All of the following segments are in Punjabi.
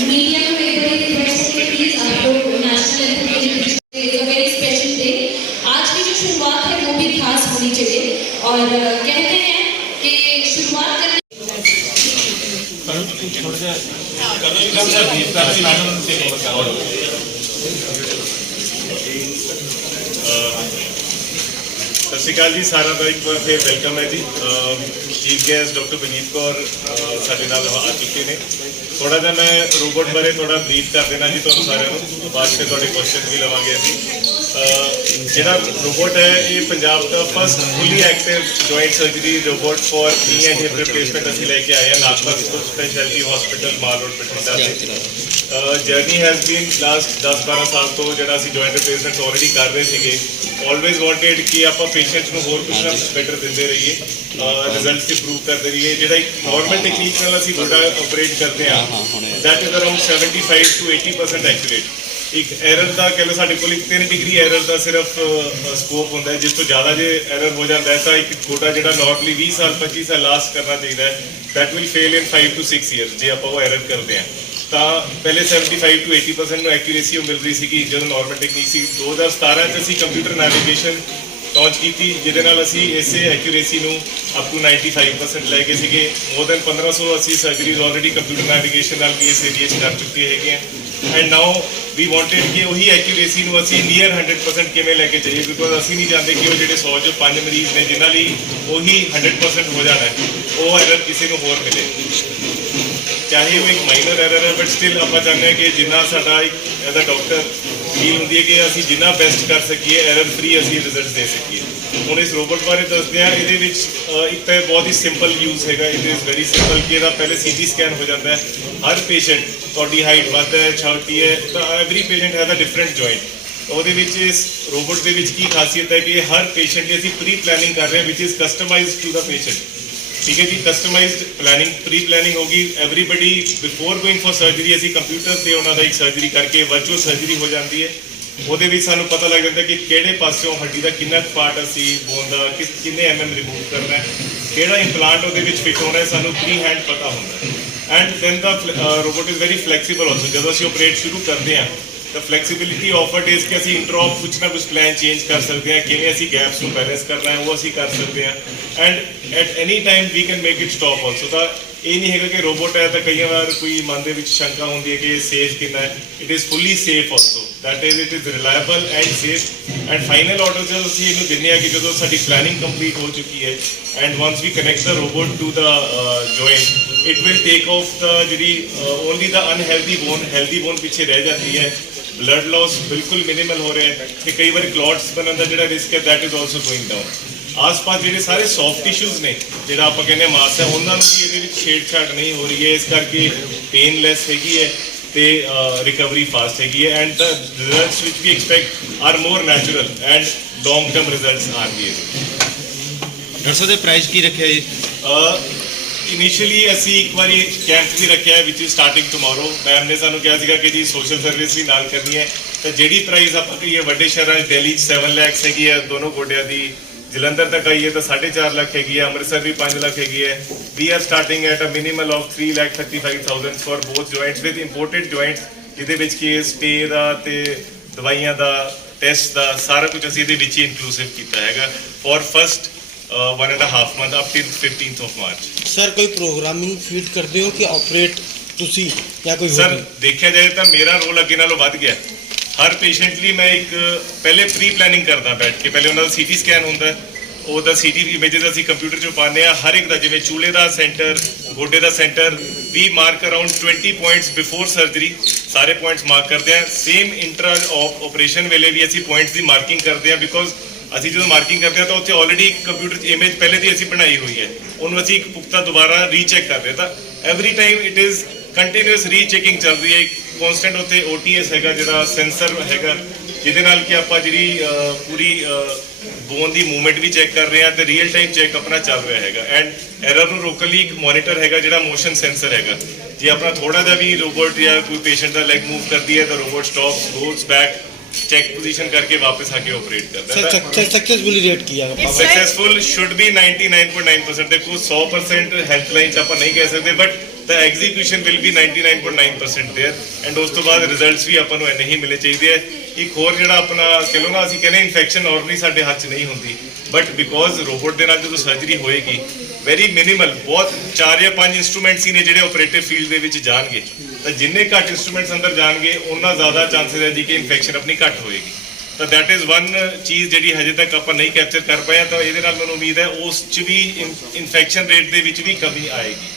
मीडिया को एक बड़ी रिक्वेस्ट है कि प्लीज आप लोग नेशनल एंथम के लिए वेरी स्पेशल डे। आज की जो शुरुआत है वो भी खास होनी चाहिए और कहते हैं कि शुरुआत करने सत श्री अकाल जी, सारा का एक बार फिर वेलकम है जी। Chief guest doctor Vineet Kaur साडे नाल आ चुके हैं। थोड़ा जिहा मैं रोबोट बारे थोड़ा ब्रीफ कर देना जी तुहानूं सारिਆਂ ਨੂੰ, बाद में तुहाडे क्वेश्चन भी लवांगे असीं। जिहड़ा रोबोट है ये पंजाब का first fully active joint surgery robot for knee and hip replacement असीं लैके आए हैं नागपुर स्पैशलिटी हॉस्पिटल माल रोड बठिंडा से। जर्नी हैज़ बीन लास्ट 10-12 साल तो जिहड़ा असीं जॉइंट रिप्लेसमेंट ऑलरेडी कर रहे सीगे। ऑलवेज वांटेड कि आपां पेशेंट्स नूं होर कुछ ना कुछ बेटर दिंदे रहिए, रिजल्ट इंप्रूव करते रहिए। जिहड़ा एक नॉर्मल टेक्नीक नाल असीं गोडा ऑपरेट करते हैं that is around 75 to 80% accurate. एक एरर का कह लो साढ़े को 3 डिग्री एरर का सिर्फ स्कोप होता है, जिस तो ज़्यादा जो एरर हो जाता है तो एक गोटा जो नॉर्मली 20 साल 25 साल लास्ट करना चाहिए that will fail in 5 to 6 years जो आप वो एरर करते हैं। तो पहले 75 to 80% एक्यूरेसी मिल रही थी जो नॉर्मल टेक्नीक सी। 2017 असीं कंप्यूटर नैविगेशन लॉन्च की जिहदे नाल असीं इसे एक्यूरेसी नूं अप टू 95% लैके सीगे। मोर दैन 1500 असीं सर्जरीज ऑलरेडी कंप्यूटर नैविगेशन नाल भी इस एरिए कर चुके हैं। एंड नाउ वी वांटेड कि वही एक्यूरेसी नूं असीं नीयर 100% किवें लैके जाइए, बिकॉज असीं नहीं चाहते कि वो जिहड़े 100 चों 5 मरीज ने जिन्हां लई वही 100% हो जाना है वो एरर किसी नूं होर मिले। चाहे वो एक माइनर एरर है बट स्टिल आप चाहते हैं कि जिन्ना साडा एक एज अ डॉक्टर फील होंदी है कि असीं जिन्ना बेस्ट कर सकीए एरर फ्री असीं रिजल्ट दे सकीए। हुण इस रोबोट बारे दसदे हैं। इहदे विच एक तो बहुत ही सिंपल यूज़ है, इट इज़ वेरी सिंपल कि इहदा पहले CT स्कैन हो जाता है। हर पेशेंट तुहाडी हाइट वध है छोटी है तो every patient has a different joint. ਉਹਦੇ ਵਿੱਚ ਇਸ रोबोट ਦੇ ਵਿੱਚ ਕੀ ਖਾਸੀਅਤ ਹੈ ਕਿ ਹਰ ਪੇਸ਼ੈਂਟ ਦੀ ਅਸੀਂ ਪ੍ਰੀ ਪਲੈਨਿੰਗ ਕਰ ਰਹੇ ਹਾਂ ਵਿਚ is customized to the patient. ठीक है जी, कस्टमाइज्ड प्लैनिंग प्री प्लैनिंग होगी। Everybody before going for surgery असी कंप्यूटर से उन्होंने एक सर्जरी करके वर्चुअल सर्जरी हो जाती है। वो सानू पता लग जाता है कि किहड़े पासों हड्डी का कितना पार्ट असी बोन का किन्ने mm रिमूव करना है, किहड़ा इंपलांट वो फिट होना है, सानू प्री हैंड पता होता है। And then the robot is very flexible also. जब असी ऑपरेट शुरू करते हैं तो फ्लैक्सीबिलिटी ऑफर्ड इज कि असी इंट्रॉप कुछ ना कुछ प्लान चेंज कर सकते हैं, किवें असी गैप्स को बैलेंस करना है वो असी कर सकते हैं। And at any time we can make it stop also. तो ये नहीं है कि रोबोट है तो कई बार कोई मन के शंका होती है कि सेफ कितना है। It is fully safe also, that is it is reliable and safe. And final order जो असीं इहनूं दिंदे हां कि जो साडी प्लैनिंग कंप्लीट हो चुकी है and once we connect the robot to the joint it will take off the जिहड़ी only the unhealthy bone, healthy bone पीछे रह जाती है। ब्लड लॉस बिल्कुल मिनिमल हो रहे हैं कि कई बार क्लॉट्स बनने का जो रिस्क है that is also going down. आस पास जो सारे सॉफ्ट टिश्यूज़ ने जो आप कहने मास है उन्होंने भी ये छेड़छाड़ नहीं हो रही है, इस करके पेनलैस हैगी है तो रिकवरी फास्ट हैगी है। And the results which we expect are more natural and long term results are the. Doctor साहब प्राइस की रखे जी? इनिशियली असी एक बार कैंप भी रखा है which is starting tomorrow. Ma'am ने सानू कहा सीगा कि जी सोशल सर्विस भी नाल करनी है तो जिहड़ी प्राइस आप कहीए वड्डे शहरां दिल्ली 7 लाख हैगी है दोनों गोडियां दी, जलंधर तक आई है तो 4.5 लाख हैगी है, अमृतसर भी 5 लाख हैगी है। We are starting at a minimal of 3,35,000 for both joints with imported joints जिहदे विच कि स्टे दा ते दवाइयां दा टेस्ट दा सारा कुछ असीं इहदे विच ही इंक्लूसिव कीता हैगा for first 1.5 month up till 15th of March। Sir कोई प्रोग्रामिंग फीड करते हो कि ऑपरेट तुसी या कोई सर देखा जाए तो मेरा रोल अगे नालों वध गया। हर पेशेंट लिए मैं एक पहले प्री प्लैनिंग करदा बैठ के, पहले उन्होंने CT स्कैन होंदा ਉਹਦਾ CT इमेजेस ਅਸੀਂ ਕੰਪਿਊਟਰ 'ਚ ਪਾਉਂਦੇ ਆ। ਹਰ ਇੱਕ ਦਾ ਜਿਵੇਂ ਚੂਲੇ ਦਾ ਸੈਂਟਰ, ਗੋਡੇ ਦਾ ਸੈਂਟਰ ਵੀ mark around 20 points before surgery ਸਾਰੇ ਪੁਆਇੰਟਸ ਮਾਰਕ ਕਰਦੇ ਆ। ਸੇਮ ਇੰਟਰਾ ਆਪਰੇਸ਼ਨ ਵੇਲੇ ਵੀ ਅਸੀਂ ਪੁਆਇੰਟਸ ਦੀ ਮਾਰਕਿੰਗ ਕਰਦੇ ਆ ਬਿਕੋਜ਼ ਅਸੀਂ ਜਦੋਂ ਮਾਰਕਿੰਗ ਕਰਦੇ ਆ ਤਾਂ ਉੱਥੇ ਆਲਰੇਡੀ ਕੰਪਿਊਟਰ 'ਚ ਇਮੇਜ ਪਹਿਲੇ ਦੀ ਅਸੀਂ ਬਣਾਈ ਹੋਈ ਹੈ, ਉਹਨੂੰ ਅਸੀਂ ਇੱਕ ਪੁਖਤਾ ਦੁਬਾਰਾ ਰੀਚੈਕ ਕਰਦੇ ਤਾਂ every time it is continuous rechecking ਚੱਲ ਰਹੀ ਹੈ। ਕੌਨਸਟੈਂਟ ਉੱਥੇ OTS ਹੈਗਾ ਜਿਹੜਾ ਸੈਂਸਰ ਹੈਗਾ ਜਿਹਦੇ ਨਾਲ ਕਿ ਆਪਾਂ ਜਿਹੜੀ ਪੂਰੀ ਬੋਨ ਦੀ ਮੂਵਮੈਂਟ ਵੀ ਚੈੱਕ ਕਰ ਰਹੇ ਹਾਂ ਤੇ ਰੀਅਲ ਟਾਈਮ ਚੈੱਕ ਆਪਣਾ ਚੱਲ ਰਿਹਾ ਹੈਗਾ। ਐਂਡ ਐਰਰ ਨੂੰ ਰੋਕਣ ਲਈ ਇੱਕ ਮੋਨੀਟਰ ਹੈਗਾ ਜਿਹੜਾ ਮੋਸ਼ਨ ਸੈਂਸਰ ਹੈਗਾ। ਜੇ ਆਪਣਾ ਥੋੜਾ ਜਿਹਾ ਵੀ ਰੋਬੋਟ ਜਾਂ ਕੋਈ ਪੇਸ਼ੈਂਟ ਦਾ ਲੈਗ मूव करती है तो robot stops goes back check position करके वापस आके ऑपरेट करता है। सक्सेसफुली रेट किया सक्सेसफुल शुड बी 99.9%। देखो 100% हेल्थ लाइन आप नहीं कह सकते but the execution will be 99.9% there and ਉਸ ਤੋਂ ਬਾਅਦ ਰਿਜ਼ਲਟਸ ਵੀ ਆਪਾਂ ਨੂੰ ਇੰਨੇ ਹੀ ਮਿਲਣੇ ਚਾਹੀਦੇ ਆ। ਇੱਕ ਹੋਰ ਜਿਹੜਾ ਆਪਣਾ ਕਹ ਲਓ ਨਾ, ਅਸੀਂ ਕਹਿੰਦੇ ਇਨਫੈਕਸ਼ਨ ਨਾਰਮਲੀ ਸਾਡੇ ਹੱਥ 'ਚ ਨਹੀਂ ਹੁੰਦੀ, ਬਟ ਬਿਕੋਜ਼ ਰੋਬੋਟ ਦੇ ਨਾਲ ਜਦੋਂ ਸਰਜਰੀ ਹੋਏਗੀ ਵੈਰੀ ਮਿਨੀਮਲ, ਬਹੁਤ 4 ਜਾਂ 5 ਇੰਸਟਰੂਮੈਂਟਸ ਹੀ ਨੇ ਜਿਹੜੇ ਆਪਰੇਟਿਵ ਫੀਲਡ ਦੇ ਵਿੱਚ ਜਾਣਗੇ, ਤਾਂ ਜਿੰਨੇ ਘੱਟ ਇੰਸਟਰੂਮੈਂਟਸ ਅੰਦਰ ਜਾਣਗੇ ਉਹਨਾਂ ਜ਼ਿਆਦਾ ਚਾਂਸਸ ਹੈ ਜੀ ਕਿ ਇਨਫੈਕਸ਼ਨ ਆਪਣੀ ਘੱਟ ਹੋਏਗੀ। ਤਾਂ ਦੈਟ ਇਜ਼ ਵਨ ਚੀਜ਼ ਜਿਹੜੀ ਹਜੇ ਤੱਕ ਆਪਾਂ ਨਹੀਂ ਕੈਪਚਰ ਕਰ ਪਾਏ, ਤਾਂ ਇਹਦੇ ਨਾਲ ਮੈਨੂੰ ਉਮੀਦ ਹੈ ਉਸ 'ਚ ਵੀ ਇਨਫੈਕਸ਼ਨ ਰੇਟ ਦੇ ਵਿੱਚ ਵੀ ਕਮੀ ਆਏਗੀ।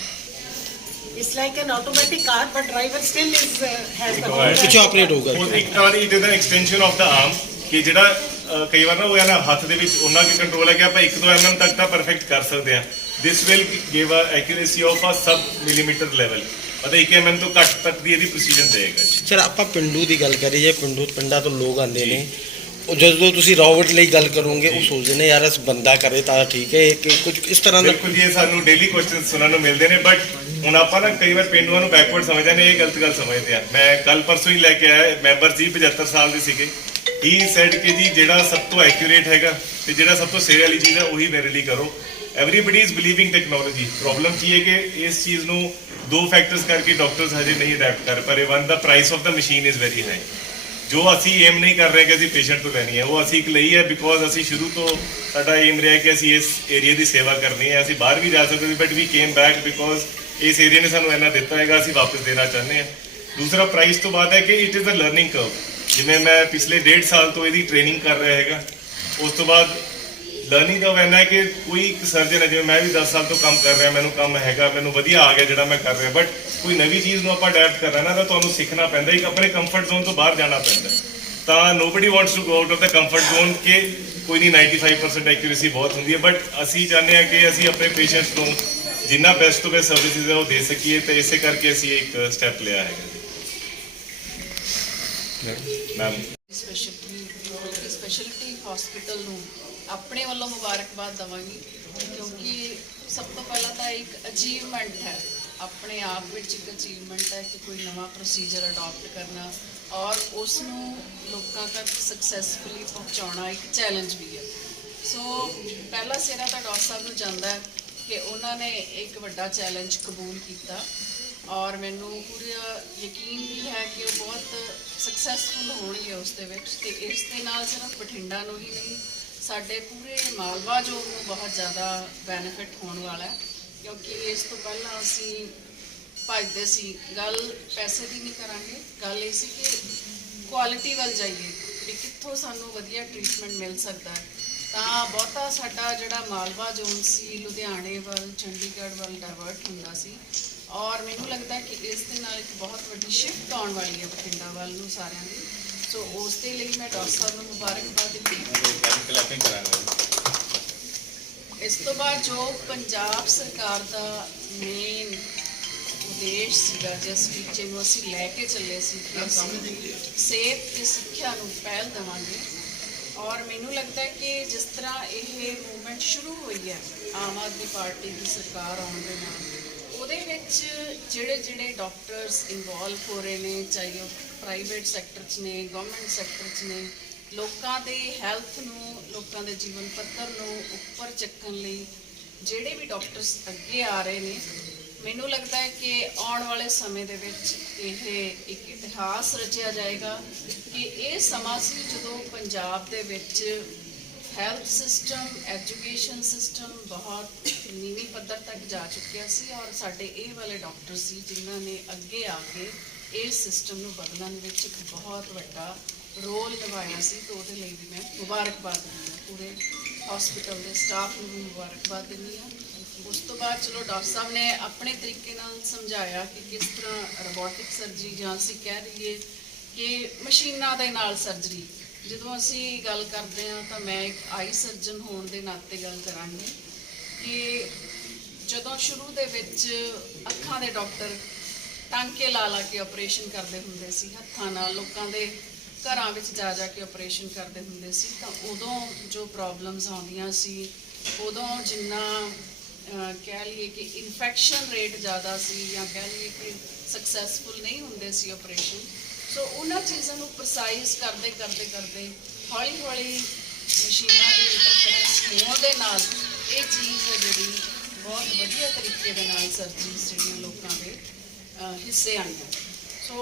It's like an automatic car, but driver still is has the कुछ ऑपरेट होगा ਉਹ ਇੱਕ ਤਰ੍ਹਾਂ ਦੀ it is an extension of the arm, ਕਿ ਜਿਹੜਾ ਕਈ ਵਾਰ ਨਾ ਉਹ ਹੈ ਨਾ ਹੱਥ ਦੇ ਵਿੱਚ ਉਹਨਾਂ ਕੀ ਕੰਟਰੋਲ ਹੈ ਕਿ ਆਪਾਂ 1-2 mm ਤੱਕ ਤਾਂ ਪਰਫੈਕਟ ਕਰ ਸਕਦੇ ਹਾਂ। This will give a accuracy of a sub millimetre level, ਮਤਲਬ 1 mm ਤੋਂ ਘੱਟ ਤੱਕ ਦੀ ਇਹਦੀ ਪ੍ਰੈਸੀਜਨ ਦੇਗਾ ਜੀ। ਸਰ ਆਪਾਂ ਪਿੰਡੂ ਦੀ ਗੱਲ ਕਰੀਏ, ਪਿੰਡਾਂ ਤੋਂ ਲੋਕ ਆਉਂਦੇ ਨੇ, ਉਹ ਜਦੋਂ ਤੁਸੀਂ ਰੋਬੋਟ ਲਈ ਗੱਲ ਕਰੋਗੇ ਉਹ ਸੋਚਦੇ ਨੇ ਯਾਰ ਇਸ ਬੰਦਾ ਕਰੇ ਤਾਂ ਠੀਕ ਹੈ, ਕਿ ਕੁਝ ਇਸ ਤਰ੍ਹਾਂ ਦਾ। ਬਿਲਕੁਲ ਜੀ, ਇਹ ਸਾਨੂੰ ਡੇਲੀ ਕੁਐਸਚਨ ਸੁਣਨ ਨੂੰ ਮਿਲਦੇ ਨੇ, ਬਟ ਹੁਣ ਆਪਾਂ ਨਾ ਕਈ ਵਾਰ ਪਿੰਡੂਆਂ ਨੂੰ ਬੈਕਵਰਡ ਸਮਝਦੇ ਨੇ, ਇਹ ਗਲਤ ਗੱਲ ਸਮਝਦੇ ਆ। ਮੈਂ ਕੱਲ ਪਰਸੋਂ ਹੀ ਲੈ ਕੇ ਆਇਆ ਮੈਂਬਰ ਜੀ 75 ਸਾਲ ਦੇ ਸੀਗੇ, ਹੀ ਸੈਡ ਕਿ ਜੀ ਜਿਹੜਾ ਸਭ ਤੋਂ ਐਕੂਰੇਟ ਹੈਗਾ ਤੇ ਜਿਹੜਾ ਸਭ ਤੋਂ ਸਿਰੇ ਵਾਲੀ ਚੀਜ਼ ਹੈ ਉਹੀ ਮੇਰੇ ਲਈ ਕਰੋ। Everybody is believing technology. Problem ਕੀ ਹੈ ਕਿ ਇਸ ਚੀਜ਼ ਨੂੰ 2 ਫੈਕਟਰਸ ਕਰਕੇ ਡਾਕਟਰਸ ਹਜੇ ਨਹੀਂ ਅਡੈਪਟ ਕਰ ਪਾ ਰਹੇ। One, the price of the machine is very high. ਜੋ ਅਸੀਂ ਏਮ ਨਹੀਂ ਕਰ ਰਹੇ ਕਿ ਅਸੀਂ ਪੇਸ਼ੈਂਟ ਤੋਂ ਲੈਣੀ ਹੈ, ਉਹ ਅਸੀਂ ਇੱਕ ਲਈ ਹੈ ਬਿਕੋਜ਼ ਅਸੀਂ ਸ਼ੁਰੂ ਤੋਂ ਸਾਡਾ ਏਮ ਰਿਹਾ ਕਿ ਅਸੀਂ ਇਸ ਏਰੀਆ ਦੀ ਸੇਵਾ ਕਰਨੀ ਹੈ। ਅਸੀਂ ਬਾਹਰ ਵੀ ਜਾ ਸਕਦੇ ਸੀ, but we came back because ਇਸ ਏਰੀਆ ਨੇ ਸਾਨੂੰ ਇੰਨਾ ਦਿੱਤਾ ਹੈਗਾ, ਅਸੀਂ ਵਾਪਸ ਦੇਣਾ ਚਾਹੁੰਦੇ ਹਾਂ। ਦੂਸਰਾ ਪ੍ਰਾਈਸ ਤੋਂ ਬਾਅਦ ਹੈ ਕਿ it is a learning curve. ਜਿਵੇਂ ਮੈਂ ਪਿਛਲੇ 1.5 ਸਾਲ ਤੋਂ ਇਹਦੀ ਟ੍ਰੇਨਿੰਗ ਕਰ ਰਿਹਾ ਹੈਗਾ, ਉਸ ਤੋਂ ਬਾਅਦ ਲਰਨਿੰਗ ਕਰਵ ਇੰਨਾ ਹੈ ਕਿ ਕੋਈ ਇੱਕ ਸਰਜਨ ਹੈ, ਜਿਵੇਂ ਮੈਂ ਵੀ 10 ਸਾਲ ਤੋਂ ਕੰਮ ਕਰ ਰਿਹਾ, ਮੈਨੂੰ ਕੰਮ ਹੈਗਾ, ਮੈਨੂੰ ਵਧੀਆ ਆ ਗਿਆ ਜਿਹੜਾ ਮੈਂ ਕਰ ਰਿਹਾ, ਬਟ ਕੋਈ ਨਵੀਂ ਚੀਜ਼ ਨੂੰ ਆਪਾਂ ਅਡੈਪਟ ਕਰਨਾ ਨਾ, ਤਾਂ ਤੁਹਾਨੂੰ ਸਿੱਖਣਾ ਪੈਂਦਾ, ਇੱਕ ਆਪਣੇ ਕੰਫਰਟ ਜ਼ੋਨ ਤੋਂ ਬਾਹਰ ਜਾਣਾ ਪੈਂਦਾ। ਤਾਂ nobody wants to go out of the comfort zone, ਕਿ ਕੋਈ ਨਹੀਂ 95% ਐਕੂਰੇਸੀ ਬਹੁਤ ਹੁੰਦੀ ਹੈ, ਬਟ ਅਸੀਂ ਚਾਹੁੰਦੇ ਹਾਂ ਕਿ ਅਸੀਂ ਆਪਣੇ ਪੇਸ਼ੈਂਟਸ ਨੂੰ ਜਿੰਨਾ ਬੈਸਟ ਤੋਂ ਬੈਸਟ ਸਰਵਿਸਿਜ਼ ਹੈ ਉਹ ਦੇ ਸਕੀਏ, ਤੇ ਇਸੇ ਕਰਕੇ ਅਸੀਂ ਇੱਕ ਸਟੈਪ ਲਿਆ ਹੈਗਾ ਜੀ। ਮੈਮ ਸਪੈਸ਼ਲਿਟੀ ਹਸਪੀਟਲ ਨੂੰ ਆਪਣੇ ਵੱਲੋਂ ਮੁਬਾਰਕਬਾਦ ਦਵਾਂਗੀ, ਕਿਉਂਕਿ ਸਭ ਤੋਂ ਪਹਿਲਾਂ ਤਾਂ ਇੱਕ ਅਚੀਵਮੈਂਟ ਹੈ, ਆਪਣੇ ਆਪ ਵਿੱਚ ਇੱਕ ਅਚੀਵਮੈਂਟ ਹੈ ਕਿ ਕੋਈ ਨਵਾਂ ਪ੍ਰੋਸੀਜਰ ਅਡਾਪਟ ਕਰਨਾ ਔਰ ਉਸ ਨੂੰ ਲੋਕਾਂ ਤੱਕ ਸਕਸੈਸਫੁਲੀ ਪਹੁੰਚਾਉਣਾ ਇੱਕ ਚੈਲੰਜ ਵੀ ਹੈ। ਸੋ ਪਹਿਲਾ ਸਿਰਾ ਤਾਂ ਡਾਕਟਰ ਸਾਹਿਬ ਨੂੰ ਜਾਂਦਾ ਹੈ ਕਿ ਉਹਨਾਂ ਨੇ ਇੱਕ ਵੱਡਾ ਚੈਲੰਜ ਕਬੂਲ ਕੀਤਾ, ਔਰ ਮੈਨੂੰ ਪੂਰਾ ਯਕੀਨ ਵੀ ਹੈ ਕਿ ਉਹ ਬਹੁਤ ਸਕਸੈਸਫੁਲ ਹੋਣਗੇ ਉਸ ਦੇ ਵਿੱਚ। ਤੇ ਇਸ ਦੇ ਨਾਲ ਸਿਰਫ ਬਠਿੰਡਾ ਨੂੰ ਹੀ ਨਹੀਂ, ਸਾਡੇ ਪੂਰੇ ਮਾਲਵਾ ਜ਼ੋਨ ਨੂੰ ਬਹੁਤ ਜ਼ਿਆਦਾ ਬੈਨੀਫਿਟ ਹੋਣ ਵਾਲਾ ਹੈ, ਕਿਉਂਕਿ ਇਸ ਤੋਂ ਪਹਿਲਾਂ ਅਸੀਂ ਭੱਜਦੇ ਸੀ। ਗੱਲ ਪੈਸੇ ਦੀ ਨਹੀਂ ਕਰਾਂਗੇ, ਗੱਲ ਇਹ ਸੀ ਕਿ ਕੁਆਲਿਟੀ ਵੱਲ ਜਾਈਏ ਵੀ ਕਿੱਥੋਂ ਸਾਨੂੰ ਵਧੀਆ ਟ੍ਰੀਟਮੈਂਟ ਮਿਲ ਸਕਦਾ ਹੈ। ਤਾਂ ਬਹੁਤਾ ਸਾਡਾ ਜਿਹੜਾ ਮਾਲਵਾ ਜ਼ੋਨ ਸੀ ਲੁਧਿਆਣੇ ਵੱਲ, ਚੰਡੀਗੜ੍ਹ ਵੱਲ ਡਾਇਵਰਟ ਹੁੰਦਾ ਸੀ, ਔਰ ਮੈਨੂੰ ਲੱਗਦਾ ਕਿ ਇਸ ਦੇ ਨਾਲ ਇੱਕ ਬਹੁਤ ਵੱਡੀ ਸ਼ਿਫਟ ਆਉਣ ਵਾਲੀ ਹੈ ਬਠਿੰਡਾ ਵੱਲ ਨੂੰ ਸਾਰਿਆਂ ਦੀ। ਸੋ ਉਸ ਦੇ ਲਈ ਮੈਂ ਡਾਕਟਰ ਸਾਹਿਬ ਨੂੰ ਮੁਬਾਰਕਬਾਦ ਦਿੰਦੀ ਹਾਂ। ਇਸ ਤੋਂ ਬਾਅਦ ਜੋ ਪੰਜਾਬ ਸਰਕਾਰ ਦਾ ਮੇਨ ਉਦੇਸ਼ ਸੀਗਾ, ਜਿਸ ਟੀਚੇ ਨੂੰ ਅਸੀਂ ਲੈ ਕੇ ਚੱਲੇ ਸੀ ਕਿ ਅਸੀਂ ਸਿਹਤ ਤੇ ਸਿੱਖਿਆ ਨੂੰ ਪਹਿਲ ਦੇਵਾਂਗੇ, ਔਰ ਮੈਨੂੰ ਲੱਗਦਾ ਕਿ ਜਿਸ ਤਰ੍ਹਾਂ ਇਹ ਮੂਵਮੈਂਟ ਸ਼ੁਰੂ ਹੋਈ ਹੈ ਆਮ ਆਦਮੀ ਪਾਰਟੀ ਦੀ ਸਰਕਾਰ ਆਉਣ ਦੇ ਨਾਲ, ਉਹਦੇ ਵਿੱਚ ਜਿਹੜੇ ਡਾਕਟਰਸ ਇਨਵੋਲਵ ਹੋ ਰਹੇ ਨੇ, ਚਾਹੇ ਉਹ ਪ੍ਰਾਈਵੇਟ ਸੈਕਟਰ 'ਚ ਨੇ, ਗਵਰਨਮੈਂਟ ਸੈਕਟਰ 'ਚ ਨੇ, ਲੋਕਾਂ ਦੇ ਹੈਲਥ ਨੂੰ, ਲੋਕਾਂ ਦੇ ਜੀਵਨ ਪੱਧਰ ਨੂੰ ਉੱਪਰ ਚੱਕਣ ਲਈ ਜਿਹੜੇ ਵੀ ਡਾਕਟਰਸ ਅੱਗੇ ਆ ਰਹੇ ਨੇ, ਮੈਨੂੰ ਲੱਗਦਾ ਹੈ ਕਿ ਆਉਣ ਵਾਲੇ ਸਮੇਂ ਦੇ ਵਿੱਚ ਇਹ ਇੱਕ ਇਤਿਹਾਸ ਰਚਿਆ ਜਾਏਗਾ ਕਿ ਇਹ ਸਮਾਂ ਸੀ ਜਦੋਂ ਪੰਜਾਬ ਦੇ ਵਿੱਚ ਹੈਲਥ ਸਿਸਟਮ, ਐਜੂਕੇਸ਼ਨ ਸਿਸਟਮ ਬਹੁਤ ਨੀਵੀਂ ਪੱਧਰ ਤੱਕ ਜਾ ਚੁੱਕਿਆ ਸੀ, ਔਰ ਸਾਡੇ ਇਹ ਵਾਲੇ ਡਾਕਟਰ ਸੀ ਜਿਨ੍ਹਾਂ ਨੇ ਅੱਗੇ ਆ ਕੇ ਇਸ ਸਿਸਟਮ ਨੂੰ ਬਦਲਣ ਵਿੱਚ ਇੱਕ ਬਹੁਤ ਵੱਡਾ ਰੋਲ ਨਿਭਾਇਆ ਸੀ। ਤਾਂ ਉਹਦੇ ਲਈ ਵੀ ਮੈਂ ਮੁਬਾਰਕਬਾਦ ਦਿੰਦੀ ਹਾਂ, ਪੂਰੇ ਹਸਪੀਟਲ ਦੇ ਸਟਾਫ ਨੂੰ ਵੀ ਮੁਬਾਰਕਬਾਦ ਦਿੰਦੀ ਹਾਂ। ਉਸ ਤੋਂ ਬਾਅਦ ਚਲੋ ਡਾਕਟਰ ਸਾਹਿਬ ਨੇ ਆਪਣੇ ਤਰੀਕੇ ਨਾਲ ਸਮਝਾਇਆ ਕਿ ਕਿਸ ਤਰ੍ਹਾਂ ਰੋਬੋਟਿਕ ਸਰਜਰੀ, ਜਾਂ ਅਸੀਂ ਕਹਿ ਲਈਏ ਕਿ ਮਸ਼ੀਨਾਂ ਦੇ ਨਾਲ ਸਰਜਰੀ। ਜਦੋਂ ਅਸੀਂ ਗੱਲ ਕਰਦੇ ਹਾਂ ਤਾਂ ਮੈਂ ਇੱਕ ਆਈ ਸਰਜਨ ਹੋਣ ਦੇ ਨਾਤੇ ਗੱਲ ਕਰਾਂਗੀ ਕਿ ਜਦੋਂ ਸ਼ੁਰੂ ਦੇ ਵਿੱਚ ਅੱਖਾਂ ਦੇ ਡਾਕਟਰ ਟਾਂਕੇ ਲਾ ਕੇ ਆਪਰੇਸ਼ਨ ਕਰਦੇ ਹੁੰਦੇ ਸੀ, ਹੱਥਾਂ ਨਾਲ ਲੋਕਾਂ ਦੇ ਘਰਾਂ ਵਿੱਚ ਜਾ ਕੇ ਆਪਰੇਸ਼ਨ ਕਰਦੇ ਹੁੰਦੇ ਸੀ, ਤਾਂ ਉਦੋਂ ਜੋ ਪ੍ਰੋਬਲਮਸ ਆਉਂਦੀਆਂ ਸੀ, ਉਦੋਂ ਜਿੰਨਾ ਕਹਿ ਲਈਏ ਕਿ ਇਨਫੈਕਸ਼ਨ ਰੇਟ ਜ਼ਿਆਦਾ ਸੀ, ਜਾਂ ਕਹਿ ਲਈਏ ਕਿ ਸਕਸੈਸਫੁਲ ਨਹੀਂ ਹੁੰਦੇ ਸੀ ਆਪਰੇਸ਼ਨ। ਸੋ ਉਹਨਾਂ ਚੀਜ਼ਾਂ ਨੂੰ ਪ੍ਰਸਾਈਜ਼ ਕਰਦੇ ਹੌਲੀ ਹੌਲੀ ਮਸ਼ੀਨਾਂ ਦੀ ਇੰਟਰਫੇਰੈਂਸ ਹੋਣ ਦੇ ਨਾਲ ਇਹ ਚੀਜ਼ ਹੈ ਜਿਹੜੀ ਬਹੁਤ ਵਧੀਆ ਤਰੀਕੇ ਦੇ ਨਾਲ ਸਰਜਰੀਜ਼ ਜਿਹੜੀਆਂ ਲੋਕਾਂ ਦੇ ਹਿੱਸੇ ਆਈਆਂ। ਸੋ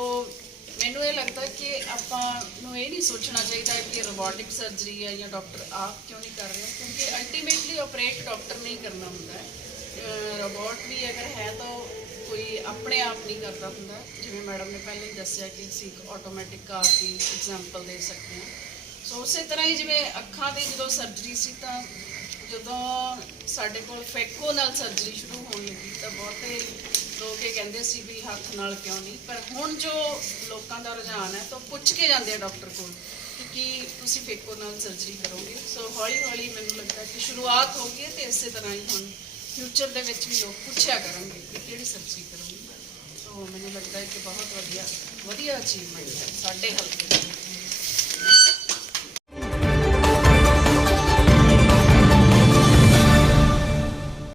ਮੈਨੂੰ ਇਹ ਲੱਗਦਾ ਕਿ ਆਪਾਂ ਨੂੰ ਇਹ ਨਹੀਂ ਸੋਚਣਾ ਚਾਹੀਦਾ ਕਿ ਰੋਬੋਟਿਕ ਸਰਜਰੀ ਹੈ ਜਾਂ ਡਾਕਟਰ ਆਪ ਕਿਉਂ ਨਹੀਂ ਕਰ ਰਿਹਾ, ਕਿਉਂਕਿ ਅਲਟੀਮੇਟਲੀ ਆਪਰੇਟ ਡਾਕਟਰ ਨਹੀਂ ਕਰਨਾ ਹੁੰਦਾ ਹੈ। ਰੋਬੋਟ ਵੀ ਅਗਰ ਹੈ ਤਾਂ ਕੋਈ ਆਪਣੇ ਆਪ ਨਹੀਂ ਕਰਦਾ ਹੁੰਦਾ। ਜਿਵੇਂ ਮੈਡਮ ਨੇ ਪਹਿਲਾਂ ਹੀ ਦੱਸਿਆ ਕਿ ਅਸੀਂ ਇੱਕ ਆਟੋਮੈਟਿਕ ਕਾਰ ਦੀ ਐਗਜ਼ਾਮਪਲ ਦੇ ਸਕਦੇ ਹਾਂ। ਸੋ ਉਸੇ ਤਰ੍ਹਾਂ ਹੀ ਜਿਵੇਂ ਅੱਖਾਂ ਦੀ ਜਦੋਂ ਸਰਜਰੀ ਸੀ ਤਾਂ ਜਦੋਂ ਸਾਡੇ ਕੋਲ ਫੈਕੋ ਨਾਲ ਸਰਜਰੀ ਸ਼ੁਰੂ ਹੋਣ ਲੱਗੀ ਤਾਂ ਬਹੁਤੇ ਲੋਕ ਇਹ ਕਹਿੰਦੇ ਸੀ ਵੀ ਹੱਥ ਨਾਲ ਕਿਉਂ ਨਹੀਂ, ਪਰ ਹੁਣ ਜੋ ਲੋਕਾਂ ਦਾ ਰੁਝਾਨ ਹੈ ਤਾਂ ਪੁੱਛ ਕੇ ਜਾਂਦੇ ਆ ਡਾਕਟਰ ਕੋਲ ਕਿ ਕੀ ਤੁਸੀਂ ਫੈਕੋ ਨਾਲ ਸਰਜਰੀ ਕਰੋਗੇ। ਸੋ ਹੌਲੀ ਹੌਲੀ ਮੈਨੂੰ ਲੱਗਦਾ ਕਿ ਸ਼ੁਰੂਆਤ ਹੋ ਗਈ ਹੈ ਤੇ ਇਸੇ ਤਰ੍ਹਾਂ ਹੀ ਹੁਣ ਫਿਊਚਰ ਦੇ ਵਿੱਚ ਵੀ ਲੋਕ ਪੁੱਛਿਆ ਕਰਨਗੇ ਕਿ ਕਿਹੜੀ ਸਰਜਰੀ ਕਰੋਗੇ। ਸੋ ਮੈਨੂੰ ਲੱਗਦਾ ਹੈ ਕਿ ਬਹੁਤ ਵਧੀਆ ਅਚੀਵਮੈਂਟ ਹੈ ਸਾਡੇ ਹਲਕੇ ਦੀ।